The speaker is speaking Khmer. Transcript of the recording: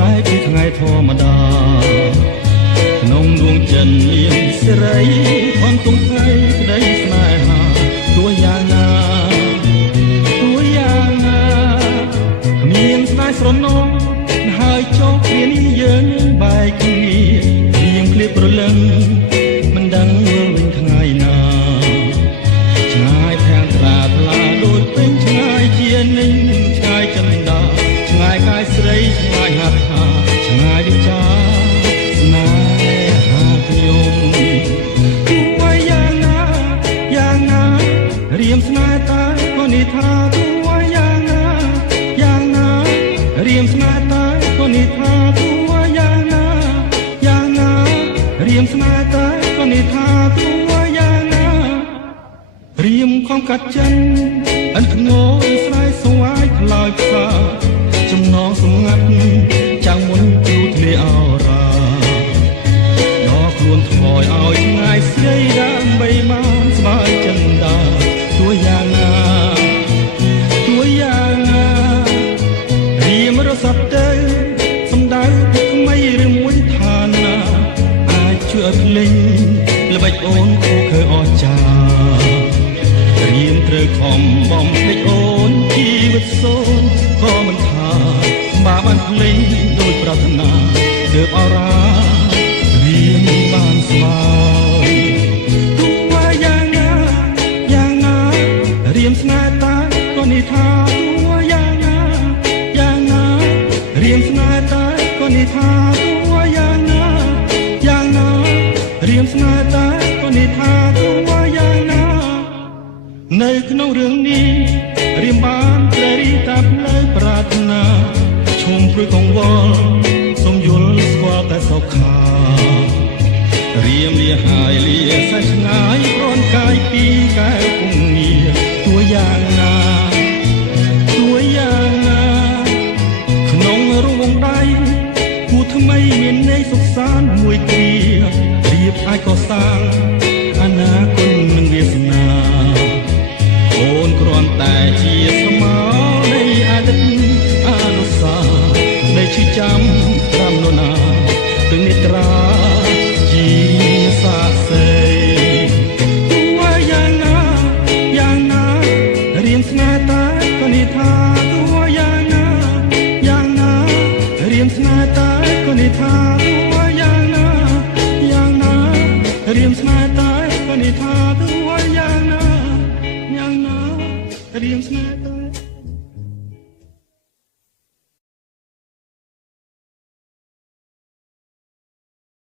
ลายคือថ្ងៃធម្មតាក្នុងដួងចិនមានសេរីអន់ទុំភ័យក្តីស្នេហាទោះយ៉ាងណាគ្មានស្នេហ៍ស្រណងហើយចុះគ្នានេះយើងបែកគ្នារៀងឃ្លាតប្រលឹងមិនដឹងមើលវិញថ្ងៃណាឆ្ងាយភាំងត្រាថ្លាដូចពេញឆ្ងាយជានិញឆ្ងាយចិនដាឆ្ងាយកាយស្រីឆ្ងាយហាត់ហាឆ្ងាយវិចាស្នេហាខ្ញុំគួរយ៉ាងណារៀមស្នេហ៍តែក៏និថាគួរយ៉ាងណារៀមស្នេហ៍តែក៏និថាគួរយ៉ាងណារៀមស្នេហ៍តែក៏និថាគួរយ៉ាងណារៀមខំកាត់ចិនអិនធ្ងោស្រ័យស្វាយខ្លោចផ្សាចំណងស្ងាត់ចាំងមុនគ្រូធ្លាអរ៉ាដល់ខ្លួនថ្មឲ្យឆ្ងាយស្រីដើម្បីមកស្បើយចិនដាទោះយ៉ាងណារៀមរស័ព្ទទៅសំដៅពីក្មៃឬមួយឋានណាអាចជួយឲ្យភ្លេងល្បិចអូនគូឃើអស្ចារ្យរៀមត្រូវខំបំភ្លេចអូនជីវិតសូនក៏មិនថាបាបានភ្លេងដោយប្រាថ្នាទើបអរ៉ារៀមបានស្មើទោះว่าយ៉ាងណារៀមស្នេហ៍តែក៏និថាទោះយ៉ាងណារៀមស្នេហ៍តែក៏និថាទោះយ៉ាងណារៀមស្នេហ៍តែក៏និថាទោះយ៉ាងណានៅក្នុងរឿងនេះរៀមបានព្រះរីតាផ្លូវប្រាថ្នាឈុំព្រួយកង្វល់សុំយល់ស្គាល់តែសុខារៀមលាហើយលាសែឆ្ងាយព្រនកាយពីកែវគំងាទោះយ៉ាងណាក្នុងរង្វង់ដៃគូថ្មីមានន័យសុខសាន្តមួយគ្រារៀបអាចកសាងអនាគតនឹងវាសនាអូនគ្រាន់តែជាស្មានៃអតីតអនុស្សាវរីយ៍នៃឈឺចាំតាមនរណាទាំងនេត្រាជាសាក្សីទោះយ៉ាងណារៀមស្នេហ៍តែក៏និថាទោះយ៉ាងណារៀមស្នេហ៍តែក៏និថាទោះយ៉ាងណារៀមស្នេហ៍តែក៏និថាទោះយ៉ាងណារៀមស្នេហ៍តែ